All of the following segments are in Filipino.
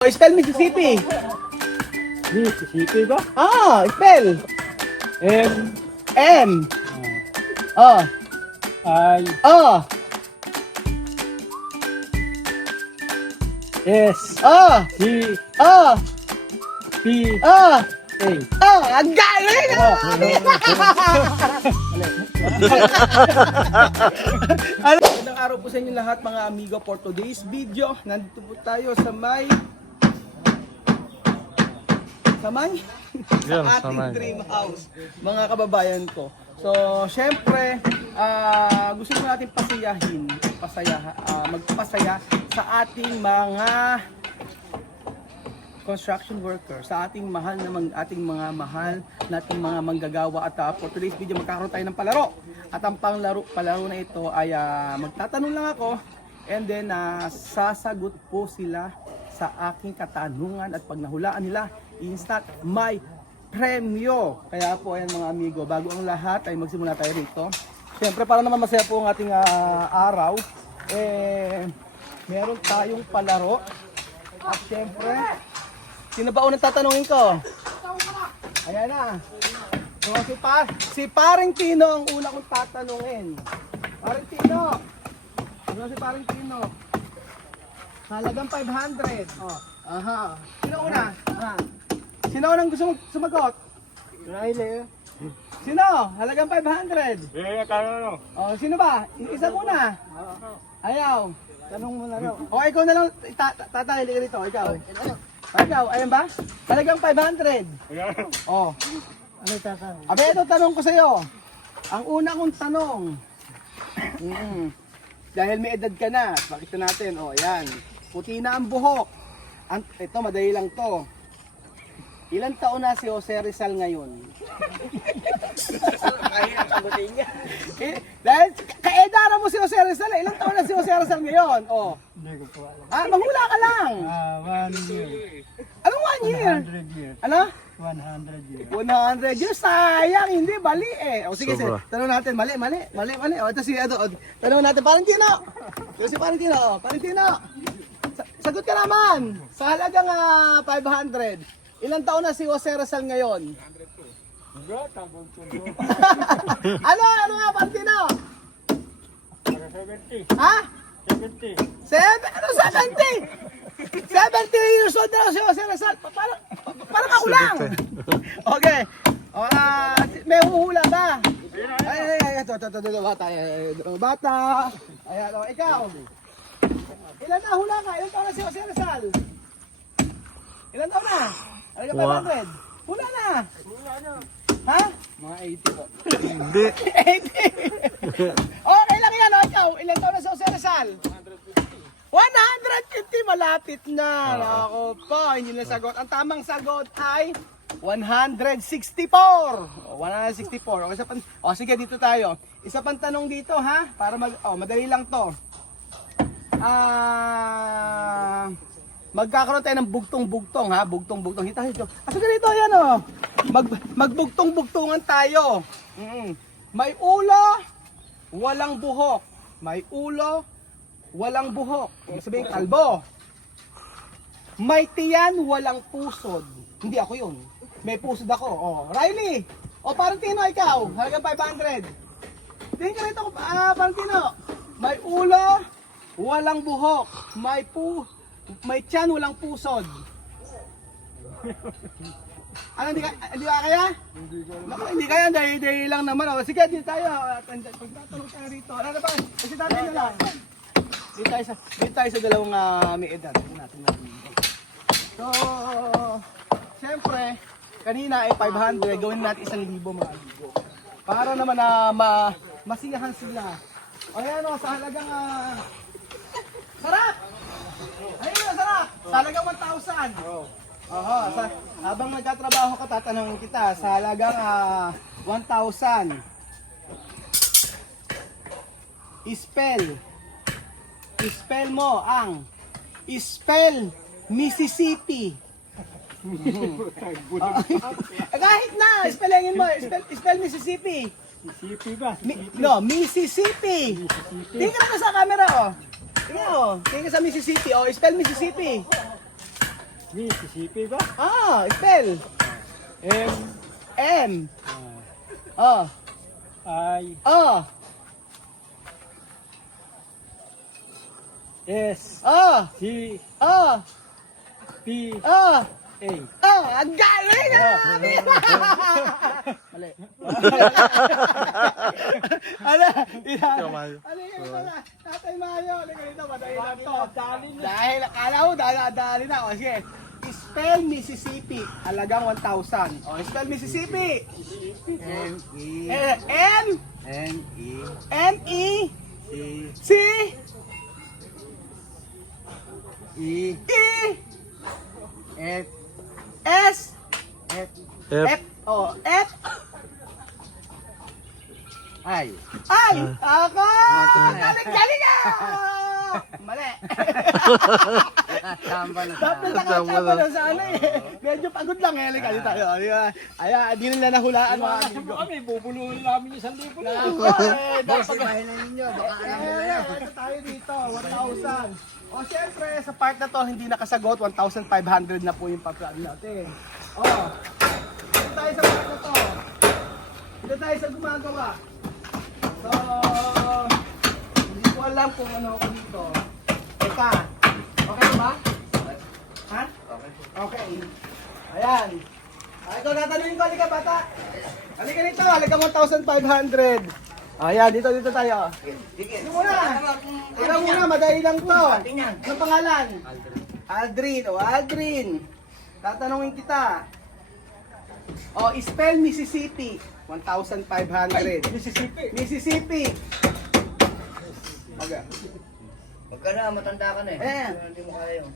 Spell Mississippi. Mississippi ba? Spell. M. M. Oh. I. Oh. S. Oh. C. Oh. P. Oh. A. Oh. Ang galing! Magandang araw po sa inyo lahat mga amigo. For today's video, nandito po tayo sa may ating dream house, mga kababayan ko. So, syempre, gusto ko natin magpasaya sa ating mga construction worker, sa ating mahal mga manggagawa. At for today's video, magkakaroon tayo ng palaro. At ang palaro na ito ay magtatanong lang ako, and then sasagot po sila sa aking katanungan, at pag nahulaan nila, instant may premyo. Kaya po ayan mga amigo, bago ang lahat ay magsimula tayo rito. Siyempre para naman masaya po ang ating araw, meron tayong palaro. At siyempre, sino ba unang tatanungin ko? Ayan na. So, si Paring Tino ang una kong tatanungin. Paring Tino. Ano si Paring Tino? Halagang 500. Oh. Aha. Sino una? Sino unang gusto mong sumagot? Riley. Sino? Halagang 500. Ano? Oh, sino ba? Isa muna. Ayaw. Tanong mo na raw. O, ikaw na lang. Tatay, hindi ka dito. Ikaw, ayan ba? Halagang 500. Oh. Ano tatanong? Abe, ito tanong ko sa'yo. Ang una kong tanong. Dahil may edad ka na, pakita natin. O, yan. Puti na ang buhok. Ito, madali lang to. Ilang taon na si Jose Rizal ngayon? Dahil kaedara mo si Jose Rizal, ilang taon na si Jose Rizal ngayon? Oh. Hindi ko po alam. Manghula ka lang. 1 year. Anong 1 year? 100 years. Ano? 100 years. 100 years, sayang, hindi, mali eh. O sige, tanong natin, mali. O, ito si, tanong natin, Parintino. Ito si Parintino, sagot ka naman. Sa halagang 500. Ilang taon na si Jose Rizal ngayon? 100. Ano nga, Parintino? 70. Ha? 70. 70 years old na si Jose Rizal. Parang ako lang. Okay. May huhula ba? Ay, ito, bata. Ayan, ikaw. Ilan na hula ka? Ilan taon na si Jose Rizal? Ilan taon na? Ano ka 500? Hula na. Ha? Mga 80 po. Hindi. 80. Okay lang yan, ikaw. Ilan taon na si Jose Rizal? 150, malapit na. Ako po, hindi na sagot. Ang tamang sagot ay 164. 164. Sige, dito tayo. Isa pang tanong dito, ha? Para madali lang to. Magkakaroon tayo ng bugtong-bugtong, ha? Bugtong-bugtong. Hita dito. Sige dito, yan oh. Magbugtong-bugtungan tayo. May ulo, walang buhok. May ulo, walang buhok. Sabihin, kalbo. May tiyan, walang pusod. Hindi ako yun. May pusod ako. Oh, Riley. O, Parintino, ikaw. Halagang 500. Tingin ka rito, Parintino. May ulo, walang buhok. May tiyan, walang pusod. Ano, hindi ka kaya? Hindi kaya, dahil lang naman. O, sige, dito tayo. Pagtatanong tayo rito. Ano ba? Kasi tatay na lang. Dito tayo sa dalawang may edad. So, siyempre, kanina ay 500, gawin natin 1,000 mga amigo. Para naman na masiyahan sila. O yan o, sa halagang sarap! Ayun na, sarap! Sa halagang 1,000. Oho, habang nagtatrabaho ka, tatanungin kita. Sa halagang 1,000. Spell mo ang Mississippi. Kahit na, spellingin mo, spell Mississippi. Mississippi ba? Mississippi. Tingnan ka na sa camera, oh. Tingnan, oh. Tingnan ka sa Mississippi, oh. Spell Mississippi. Mississippi ba? Spell. M. M. Oh. I. Oh. S. Oh. C. Oh. P. Oh. A. Oh, ang galing ah! Mali. Ano? Ano yun pala? Tatay Mayo, halika dito, madali lang to. Dahil akala ko, dali na. O sige, spell Mississippi, halagang 1,000. O, spell Mississippi. M-E M, N-E M-E, C C, E E, F S, F F, o, F, I. ay, ako! Galing ah! Mali. Tamba na Dapat nakatama na sa ano eh. Medyo pagod lang eh. Halika dito tayo. Ayan, di nila nahulaan mga Kasi amigo. po kami, bubuluhin namin 1,000 na. Ako eh. Boss, Dapat ibahin ninyo. Baka alam nyo na. ito tayo dito. 1,000. O syempre, sa part na to, hindi nakasagot. 1,500 na po yung paplaan natin. O, dito tayo sa part na to. Dito tayo sa gumagawa. So, hindi ko alam kung ano ako dito. Teka, okay ba? Ha? Okay. Ayan. Ito tatanungin ko, halika bata. Halika dito, halika 1,500. Ayan, dito tayo. Dito muna. Ikaw muna, madali lang to. Anong pangalan? Aldrin. O, Aldrin. Tatanungin kita. O, spell Mississippi. 1,500. Mississippi. Mississippi. Okay. Huwag ka na, matanda ka na eh. Ayan. Hindi mo kaya yun.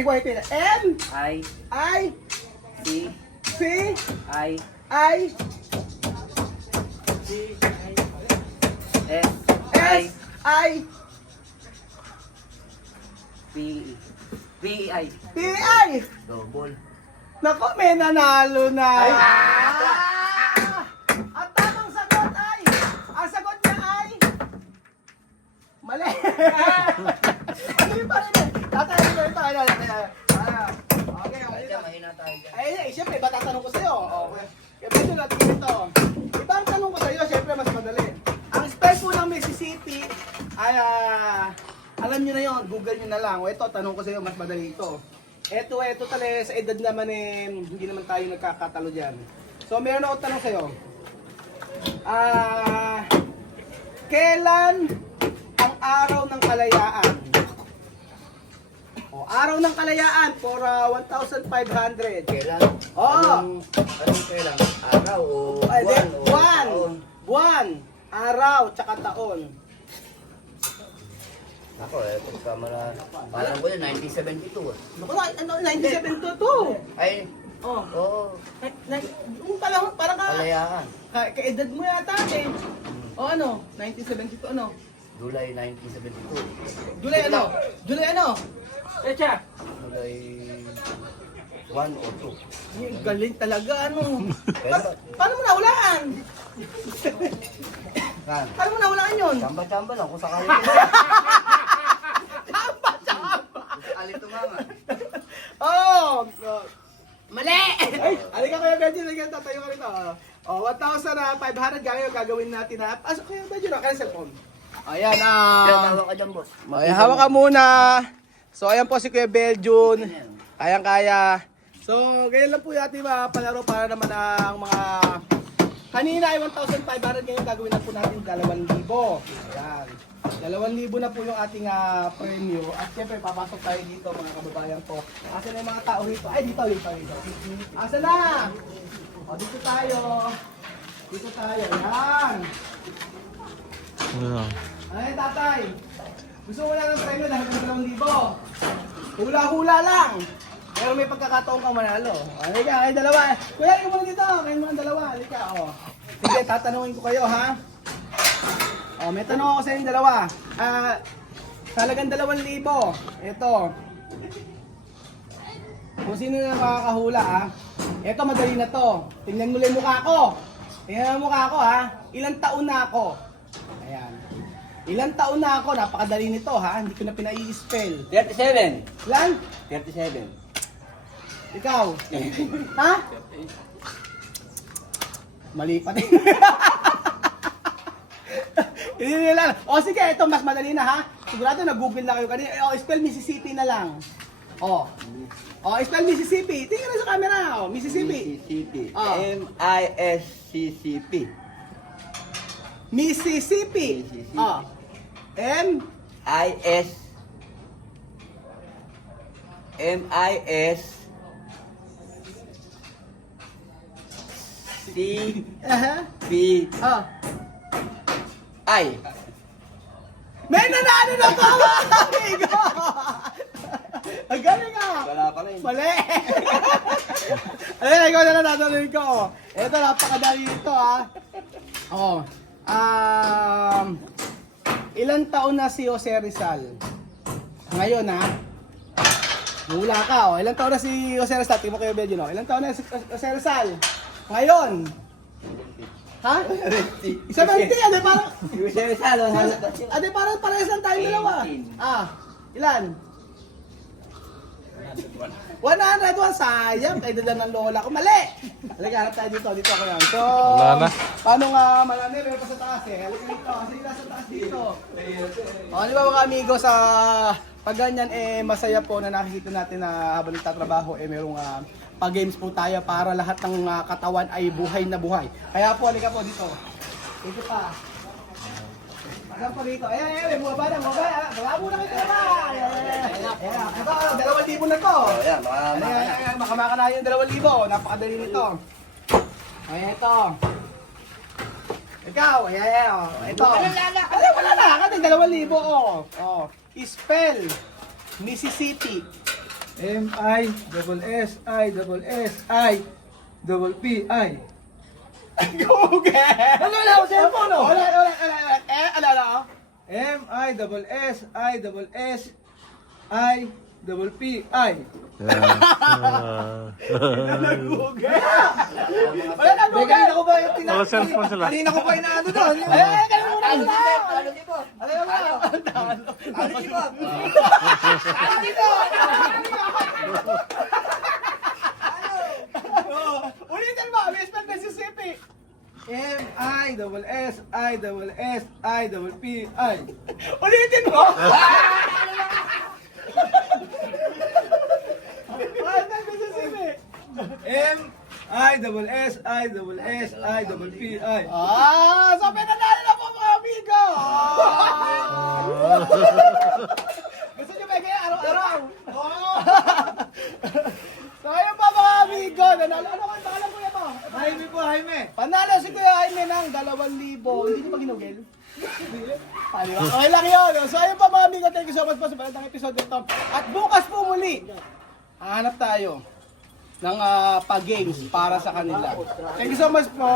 Wait. M, I, I, C, C, I, I, S, S, I, P, P, I. P, I. Double. Naku, may nanalo na. Ang tamang sagot ay, ang sagot niya ay, mali. Ano yung pala niya? Tatay, ito. Okay. Kaya mahina tayo dyan. Ay, siyempre, iba tatanong ko sa'yo. Okay. Kaya pwede natin ito. Iba ang tanong ko sa'yo, siyempre, mas madali. Ang spell po ng Mississippi, ay, alam nyo na yon, Google nyo na lang. O ito, tanong ko sa'yo, mas madali ito. Ito talaga, sa edad naman eh, hindi naman tayo nagkakatalo dyan. So, meron ako tanong sa'yo. Kailan ang araw ng kalayaan? O, araw ng kalayaan for 1,500. Kailan? Oo. Anong kailan? Araw o Ay, buwan o buwan, taon? buwan, araw, tsaka taon. Ako pagka parang ko yun, 1972 eh. Naku, ano, 1972. Ay, Oh. oo, Yung panahon, parang kalayaan. kaedad mo yata eh. O ano, 1972 ano? July 1972. July ano? July ano? Echa. July 1 o 2. Yung galing talaga ano. Pero, Paano mo nahulaan? kan, Paano mo nahulaan yun? chamba-chamba lang kung sakali Chamba, chamba. kung sakali tumama. Oh! Mali! Ay, halika kayo, Benji. Halika, tatayo ka rito. Oh, 1,500 gagawin natin na. Pasok kayo, Benji. Naka cellphone. Ayan, Yan, tawa ka dyan, boss. Ay, hawak ka muna. So, ayan po si Kuya Beljun. Kayang-kaya. So, ganyan lang po yung ating mga palaro para naman ang mga... Kanina ay 1,500. Ngayon gagawin na po natin 2,000. Ayan. 2,000 na po yung ating premyo. At siyempre, papasok tayo dito mga kababayan ko. Asan na yung mga tao dito? Ay, dito. Asan na? O, dito tayo. Dito tayo. Ayan. Ay, tatay. Gusto mo na ng premyo dahil ng 2,000. Hula-hula lang. Pero may pagkakataon kang manalo. Halika, kayo dalawa. Kuya, ikaw muna dito. Kayo mga dalawa. Halika, o. Sige, tatanungin ko kayo, ha? O, may tanong ako sa inyong dalawa. Talagang 2,000. Ito. Kung sino na makakahula, ha? Ito, madali na to. Tingnan mo lang yung mukha ko. Tingnan mo yung mukha ko, ha? Ilang taon na ako? Ayan. Ilang taon na ako, napakadali nito ha, hindi ko na pinai-spell. 37. Ilan? 37. Ikaw? Ha? Mali pa din. Hindi nila. O sige, ito mas madali na ha. Sigurado nag-google na kayo kanina. O, spell Mississippi na lang. O. O, spell Mississippi. Tingnan na sa camera. O, Mississippi. Mississippi. Ah. M-I-S-C-C-P. Mississippi. Mississippi. O. M. I-S. M-I-S. Aha. C-P-I. O. May nanalo na po mga amigo! Ang galing ah! Wala pa rin. Mali! Ayun, ikaw na natatuloy ko. Ito, napakadali ito ah. Oh. Ilang taon na si Jose Rizal? Ngayon ha? Mula ka oh. Ilang taon na si Jose Rizal? Tingnan mo kayo medyo no? Ilang taon na si Jose Rizal? Ngayon? Ha? 70, ade parang... Jose Rizal. Ade parang parehas lang tayong dalawa. 18. Ilan? 101, sayang. Kaya dala ng lola ko. Mali! Halika, harap tayo dito. Dito ako yan. So, Wala na. paano nga mananir? Meron pa sa taas eh. Halika dito. Kasi nasa taas dito. O, di ba mga amigo, sa pag ganyan eh, masaya po na nakikita natin na habang nagtatrabaho eh, merong pag-games po tayo para lahat ng katawan ay buhay na buhay. Kaya po, halika po dito. Dito pa. Hanggang pa rito. May bumaba na. Wala muna kayo ba? Ito, 2,000 na to. Ayan, Makamaka na yung 2,000. Napakadali nito. Ayan ito. Ikaw, ayan. Ito. Wala na. Kasi 2,000. Oh. Spell. Mississippi. M-I-S-S-I-S-S-I-P-I. Google. Wala ako cellphone. Wala. Alala. M-I-S-S-I-S-S-I-P-I. Google. Wala na Google. Kanina ko ba yung Wala cellphone sila. Kanina ko pa inaano doon. Kanina mo Ulitin mo, Spell Mississippi. M-I-S-S-I-S-S-I-P-I. Ulitin mo. Spell Mississippi. M-I-S-S-I-S-S-I-P-I. So pinanalo na po mga amigo. Gusto nyo ba kaya araw-araw? So ayun pa mga amigo, nanalo. Ano kayo pangalan ko yan mo? Jaime po, Jaime. Panalo si Kuya Jaime ng 2,000. Hindi nyo ba ginugel? Okay lang yun. So ayun pa mga amigo, thank you so much po sa bagong episode nito. At bukas po muli, hahanap tayo ng pag-games para sa kanila. Thank you so much po.